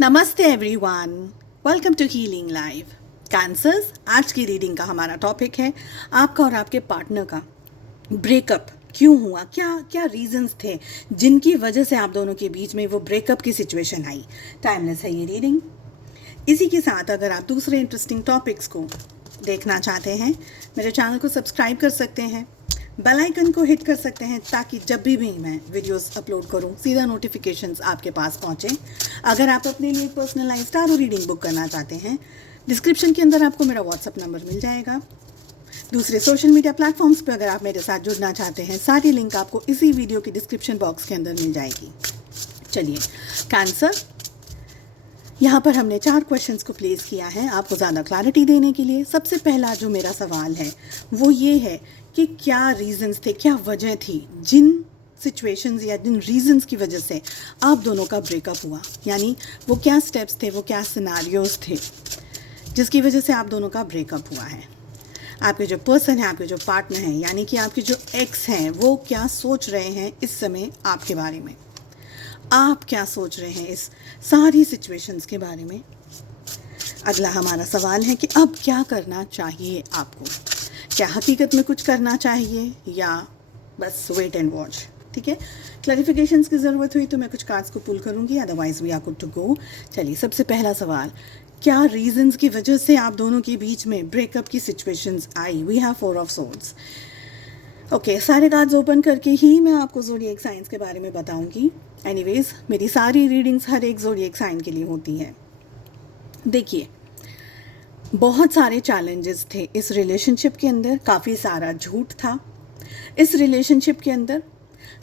नमस्ते everyone, welcome to healing live. Cancers, आज की रीडिंग का हमारा टॉपिक है आपका और आपके पार्टनर का ब्रेकअप क्यों हुआ, क्या क्या रीजंस थे जिनकी वजह से आप दोनों के बीच में वो ब्रेकअप की सिचुएशन आई। टाइमलेस है ये रीडिंग। इसी के साथ अगर आप दूसरे इंटरेस्टिंग टॉपिक्स को देखना चाहते हैं, मेरे चैनल को सब्सक्राइब कर सकते हैं, बेल आइकन को हिट कर सकते हैं ताकि जब भी मैं वीडियोस अपलोड करूं सीधा नोटिफिकेशंस आपके पास पहुंचे। अगर आप अपने लिए पर्सनलाइज्ड टारो रीडिंग बुक करना चाहते हैं, डिस्क्रिप्शन के अंदर आपको मेरा व्हाट्सअप नंबर मिल जाएगा। दूसरे सोशल मीडिया प्लेटफॉर्म्स पर अगर आप मेरे साथ जुड़ना चाहते हैं, सारी लिंक आपको इसी वीडियो की डिस्क्रिप्शन बॉक्स के अंदर मिल जाएगी। चलिए, कैंसर, यहाँ पर हमने 4 क्वेश्चंस को प्लेस किया है आपको ज़्यादा क्लैरिटी देने के लिए। सबसे पहला जो मेरा सवाल है वो ये है कि क्या रीजंस थे, क्या वजह थी जिन सिचुएशंस या जिन रीजंस की वजह से आप दोनों का ब्रेकअप हुआ। यानी वो क्या स्टेप्स थे, वो क्या सिनारियोज थे जिसकी वजह से आप दोनों का ब्रेकअप हुआ है। आपके जो पर्सन है, आपके जो पार्टनर हैं, यानी कि आपके जो एक्स हैं, वो क्या सोच रहे हैं इस समय आपके बारे में, आप क्या सोच रहे हैं इस सारी सिचुएशंस के बारे में। अगला हमारा सवाल है कि अब क्या करना चाहिए आपको। क्या हकीकत में कुछ करना चाहिए या बस वेट एंड वॉच। ठीक है, क्लैरिफिकेशंस की ज़रूरत हुई तो मैं कुछ कार्ड्स को पुल करूँगी, otherwise we are good to go. चलिए, सबसे पहला सवाल, क्या रीजंस की वजह से आप दोनों के बीच में ब्रेकअप की सिचुएशंस आई। We have 4 of swords. Okay, सारे कार्ड्स ओपन करके ही मैं आपको ज़ोडिएक साइंस के बारे में बताऊंगी। एनीवेज, मेरी सारी रीडिंग्स हर एक ज़ोडिएक साइन के लिए होती है। देखिए, बहुत सारे चैलेंजेस थे इस रिलेशनशिप के अंदर, काफ़ी सारा झूठ था इस रिलेशनशिप के अंदर।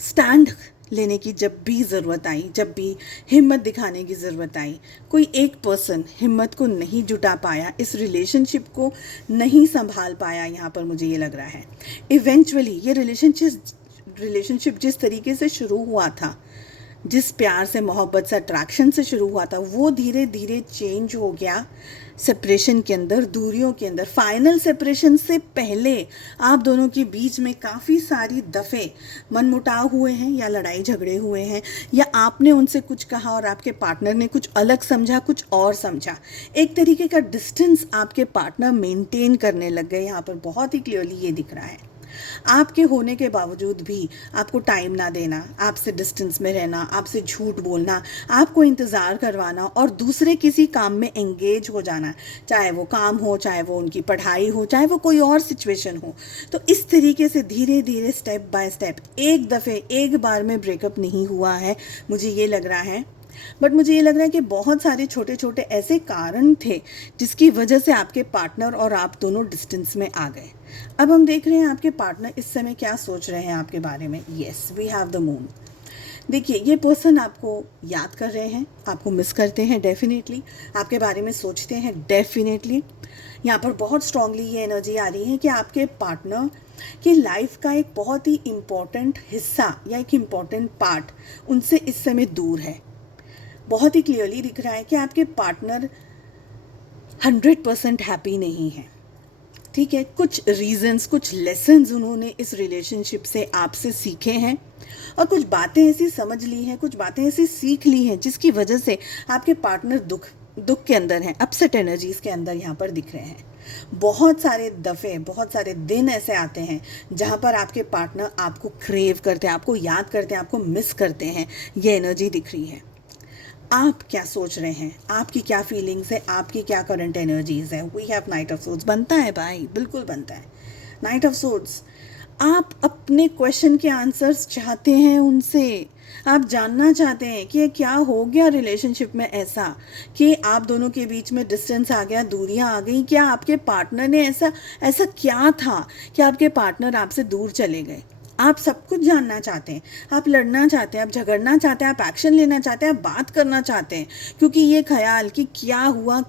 स्टैंड लेने की जब भी ज़रूरत आई, जब भी हिम्मत दिखाने की ज़रूरत आई, कोई एक पर्सन हिम्मत को नहीं जुटा पाया, इस रिलेशनशिप को नहीं संभाल पाया। यहाँ पर मुझे ये लग रहा है इवेंचुअली ये रिलेशनशिप जिस तरीके से शुरू हुआ था, जिस प्यार से, मोहब्बत से, अट्रैक्शन से शुरू हुआ था, वो धीरे धीरे चेंज हो गया सेपरेशन के अंदर, दूरियों के अंदर। फाइनल सेपरेशन से पहले आप दोनों के बीच में काफ़ी सारी दफ़े मनमुटाव हुए हैं या लड़ाई झगड़े हुए हैं, या आपने उनसे कुछ कहा और आपके पार्टनर ने कुछ अलग समझा, कुछ और समझा। एक तरीके का डिस्टेंस आपके पार्टनर मेंटेन करने लग गए। यहाँ पर बहुत ही क्लियरली ये दिख रहा है। आपके होने के बावजूद भी आपको टाइम ना देना, आपसे डिस्टेंस में रहना, आपसे झूठ बोलना, आपको इंतज़ार करवाना और दूसरे किसी काम में एंगेज हो जाना, चाहे वो काम हो, चाहे वो उनकी पढ़ाई हो, चाहे वो कोई और सिचुएशन हो। तो इस तरीके से धीरे धीरे स्टेप बाय स्टेप, एक दफ़े एक बार में ब्रेकअप नहीं हुआ है, मुझे ये लग रहा है। बट मुझे ये लग रहा है कि बहुत सारे छोटे छोटे ऐसे कारण थे जिसकी वजह से आपके पार्टनर और आप दोनों डिस्टेंस में आ गए। अब हम देख रहे हैं आपके पार्टनर इस समय क्या सोच रहे हैं आपके बारे में। Yes, we have the moon. देखिए, ये पर्सन आपको याद कर रहे हैं, आपको मिस करते हैं डेफिनेटली, आपके बारे में सोचते हैं डेफिनेटली। यहाँ पर बहुत स्ट्रांगली ये एनर्जी आ रही है कि आपके पार्टनर की लाइफ का एक बहुत ही इम्पॉर्टेंट हिस्सा या एक इम्पॉर्टेंट पार्ट उनसे इस समय दूर है। बहुत ही क्लियरली दिख रहा है कि आपके पार्टनर 100% हैप्पी नहीं है। ठीक है, कुछ रीजंस, कुछ लेसन्स उन्होंने इस रिलेशनशिप से आपसे सीखे हैं और कुछ बातें ऐसी समझ ली हैं, कुछ बातें ऐसी सीख ली हैं जिसकी वजह से आपके पार्टनर दुख के अंदर हैं, अपसेट एनर्जीज के अंदर यहाँ पर दिख रहे हैं। बहुत सारे दफ़े, बहुत सारे दिन ऐसे आते हैं जहाँ पर आपके पार्टनर आपको क्रेव करते हैं, आपको याद करते हैं, आपको मिस करते हैं। ये एनर्जी दिख रही है। आप क्या सोच रहे हैं, आपकी क्या फीलिंग्स है, आपकी क्या करंट एनर्जीज है। We have knight of swords. बनता है भाई, बिल्कुल बनता है नाइट ऑफ सोर्ड्स। आप अपने क्वेश्चन के आंसर्स चाहते हैं उनसे, आप जानना चाहते हैं कि क्या हो गया रिलेशनशिप में ऐसा कि आप दोनों के बीच में डिस्टेंस आ गया, दूरियां आ गई। क्या आपके पार्टनर ने ऐसा क्या था कि आपके पार्टनर आपसे दूर चले गए। आप सब कुछ जानना चाहते हैं, आप लड़ना चाहते हैं, आप झगड़ना चाहते हैं, आप एक्शन लेना चाहते हैं, आप बात करना चाहते हैं, क्योंकि ये ख्याल कि क्या हुआ,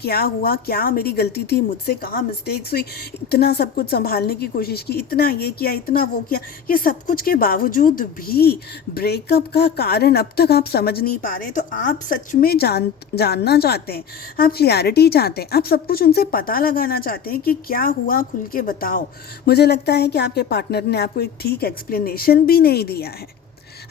क्या मेरी गलती थी, मुझसे कहाँ मिस्टेक्स हुई, इतना सब कुछ संभालने की कोशिश की, इतना ये किया, इतना वो किया, ये सब कुछ के बावजूद भी ब्रेकअप का कारण अब तक आप समझ नहीं पा रहे। तो आप सच में जानना चाहते हैं, आप क्लियरिटी चाहते हैं, आप सब कुछ उनसे पता लगाना चाहते हैं कि क्या हुआ, खुल के बताओ। मुझे लगता है कि आपके पार्टनर ने आपको एक ठीक एक्सप्लेनेशन भी नहीं दिया है।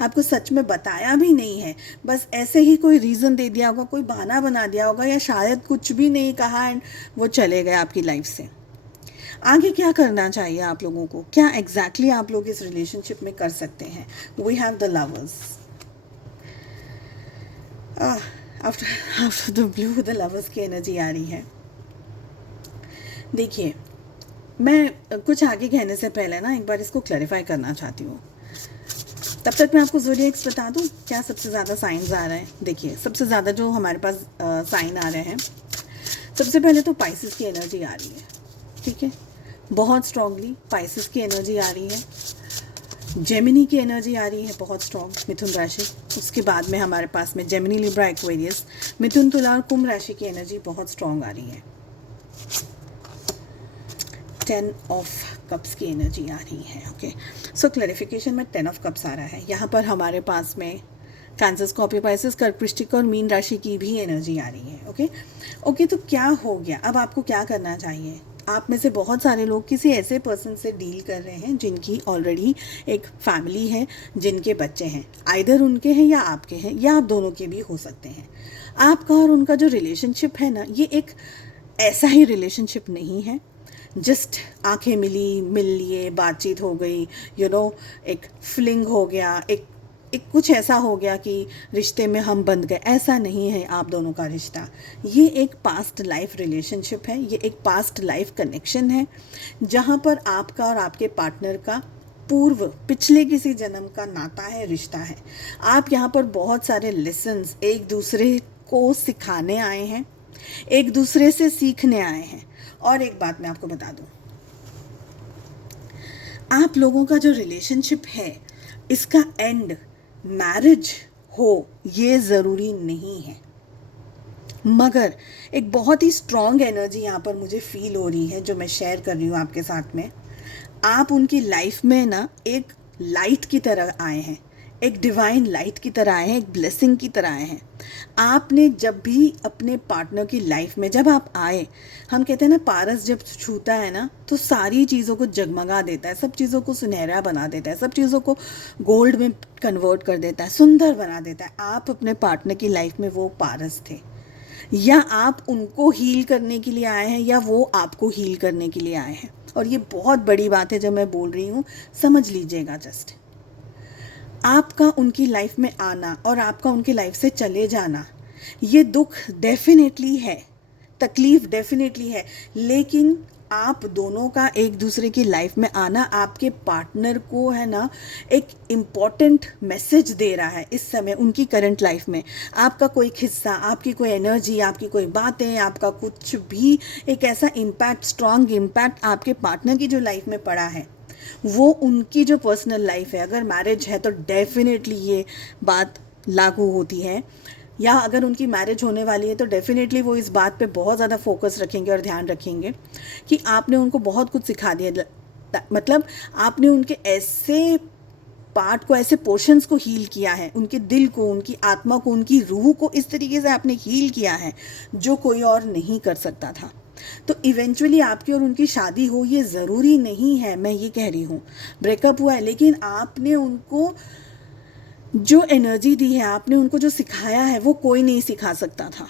आपको सच में बताया भी नहीं है, बस ऐसे ही कोई रीज़न दे दिया होगा, कोई बहाना बना दिया होगा, या शायद कुछ भी नहीं कहा एंड वो चले गए आपकी लाइफ से। आगे क्या करना चाहिए आप लोगों को, क्या एग्जैक्टली आप लोग इस रिलेशनशिप में कर सकते हैं? We have the lovers. After the blue the lovers की एनर्जी आ रही है। देखिए, मैं कुछ आगे कहने से पहले ना एक बार इसको क्लैरिफाई करना चाहती हूँ। तब तक मैं आपको ज़ोडिएक्स बता दूँ क्या सबसे ज़्यादा साइंस आ रहे हैं। देखिए, सबसे ज़्यादा जो हमारे पास साइन आ रहे हैं, सबसे पहले तो पाइसेस की एनर्जी आ रही है, ठीक है, बहुत स्ट्रांगली पाइसेस की एनर्जी आ रही है। जेमिनी की एनर्जी आ रही है बहुत स्ट्रांग, मिथुन राशि। उसके बाद में हमारे पास में जेमिनी, लिब्रा, एक्वेरियस, मिथुन, तुला और कुंभ राशि की एनर्जी बहुत स्ट्रांग आ रही है। 10 ऑफ कप्स की एनर्जी आ रही है। ओके, सो क्लैरिफिकेशन में 10 ऑफ कप्स आ रहा है। यहाँ पर हमारे पास में कैंसर, स्कॉर्पियो, पाइसेस, कर्क, वृश्चिक और मीन राशि की भी एनर्जी आ रही है। ओके, तो क्या हो गया, अब आपको क्या करना चाहिए? आप में से बहुत सारे लोग किसी ऐसे पर्सन से डील कर रहे हैं जिनकी ऑलरेडी एक फैमिली है, जिनके बच्चे हैं, आइदर उनके हैं या आपके हैं, या आप दोनों के भी हो सकते हैं। आपका और उनका जो रिलेशनशिप है ना, ये एक ऐसा ही रिलेशनशिप नहीं है जस्ट आंखें मिल लिए, बातचीत हो गई, एक फ्लिंग हो गया, एक कुछ ऐसा हो गया कि रिश्ते में हम बंध गए। ऐसा नहीं है आप दोनों का रिश्ता। ये एक पास्ट लाइफ रिलेशनशिप है, ये एक पास्ट लाइफ कनेक्शन है, जहाँ पर आपका और आपके पार्टनर का पिछले किसी जन्म का नाता है, रिश्ता है। आप यहाँ पर बहुत सारे लेसन्स एक दूसरे को सिखाने आए हैं, एक दूसरे से सीखने आए हैं। और एक बात मैं आपको बता दूं, आप लोगों का जो रिलेशनशिप है, इसका एंड मैरिज हो ये ज़रूरी नहीं है, मगर एक बहुत ही स्ट्रॉन्ग एनर्जी यहाँ पर मुझे फील हो रही है, जो मैं शेयर कर रही हूँ आपके साथ में। आप उनकी लाइफ में ना एक लाइट की तरह आए हैं, एक डिवाइन लाइट की तरह आए हैं, एक ब्लेसिंग की तरह आए हैं। आपने जब भी अपने पार्टनर की लाइफ में जब आप आए, हम कहते हैं ना, पारस जब छूता है ना तो सारी चीज़ों को जगमगा देता है, सब चीज़ों को सुनहरा बना देता है, सब चीज़ों को गोल्ड में कन्वर्ट कर देता है, सुंदर बना देता है। आप अपने पार्टनर की लाइफ में वो पारस थे, या आप उनको हील करने के लिए आए हैं, या वो आपको हील करने के लिए आए हैं। और ये बहुत बड़ी बात है जो मैं बोल रही हूँ, समझ लीजिएगा। जस्ट आपका उनकी लाइफ में आना और आपका उनकी लाइफ से चले जाना, ये दुख डेफिनेटली है, तकलीफ़ डेफिनेटली है, लेकिन आप दोनों का एक दूसरे की लाइफ में आना आपके पार्टनर को है ना एक इम्पॉर्टेंट मैसेज दे रहा है। इस समय उनकी करंट लाइफ में आपका कोई हिस्सा, आपकी कोई एनर्जी, आपकी कोई बातें, आपका कुछ भी एक ऐसा इम्पैक्ट, स्ट्रॉन्ग इम्पैक्ट आपके पार्टनर की जो लाइफ में पड़ा है, वो उनकी जो पर्सनल लाइफ है, अगर मैरिज है तो डेफिनेटली ये बात लागू होती है, या अगर उनकी मैरिज होने वाली है तो डेफिनेटली वो इस बात पे बहुत ज़्यादा फोकस रखेंगे और ध्यान रखेंगे कि आपने उनको बहुत कुछ सिखा दिया। मतलब आपने उनके ऐसे पार्ट को, ऐसे पोर्शंस को हील किया है, उनके दिल को, उनकी आत्मा को, उनकी रूह को इस तरीके से आपने हील किया है जो कोई और नहीं कर सकता था। तो इवेंचुअली आपकी और उनकी शादी हो ये ज़रूरी नहीं है, मैं ये कह रही हूँ। ब्रेकअप हुआ है, लेकिन आपने उनको जो एनर्जी दी है, आपने उनको जो सिखाया है, वो कोई नहीं सिखा सकता था।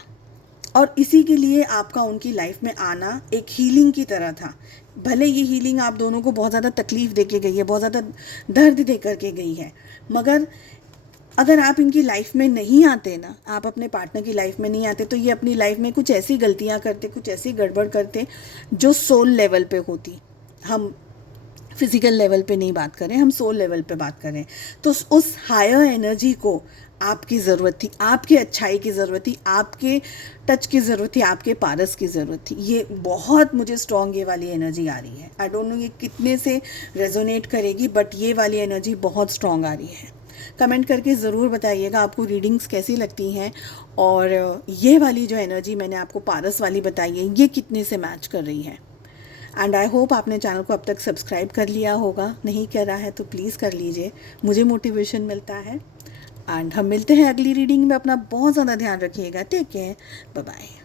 और इसी के लिए आपका उनकी लाइफ में आना एक हीलिंग की तरह था। भले ये हीलिंग आप दोनों को बहुत ज़्यादा तकलीफ़ दे के गई है, बहुत ज़्यादा दर्द दे करके गई है, मगर अगर आप इनकी लाइफ में नहीं आते ना, आप अपने पार्टनर की लाइफ में नहीं आते, तो ये अपनी लाइफ में कुछ ऐसी गलतियाँ करते, कुछ ऐसी गड़बड़ करते जो सोल लेवल पे होती। हम फिज़िकल लेवल पे नहीं बात करें, हम सोल लेवल पे बात करें। तो उस हायर एनर्जी को आपकी ज़रूरत थी, आपकी अच्छाई की ज़रूरत थी, आपके टच की ज़रूरत थी, आपके पारस की ज़रूरत थी। ये बहुत मुझे स्ट्रॉन्ग ये वाली एनर्जी आ रही है। आई डोंट नो ये कितने से रेजोनेट करेगी, बट ये वाली एनर्जी बहुत स्ट्रॉन्ग आ रही है। कमेंट करके ज़रूर बताइएगा आपको रीडिंग्स कैसी लगती हैं, और ये वाली जो एनर्जी मैंने आपको पारस वाली बताई है, ये कितने से मैच कर रही है। एंड आई होप आपने चैनल को अब तक सब्सक्राइब कर लिया होगा, नहीं करा है तो प्लीज़ कर लीजिए, मुझे मोटिवेशन मिलता है। एंड हम मिलते हैं अगली रीडिंग में। अपना बहुत ज़्यादा ध्यान रखिएगा। Take care, bye bye.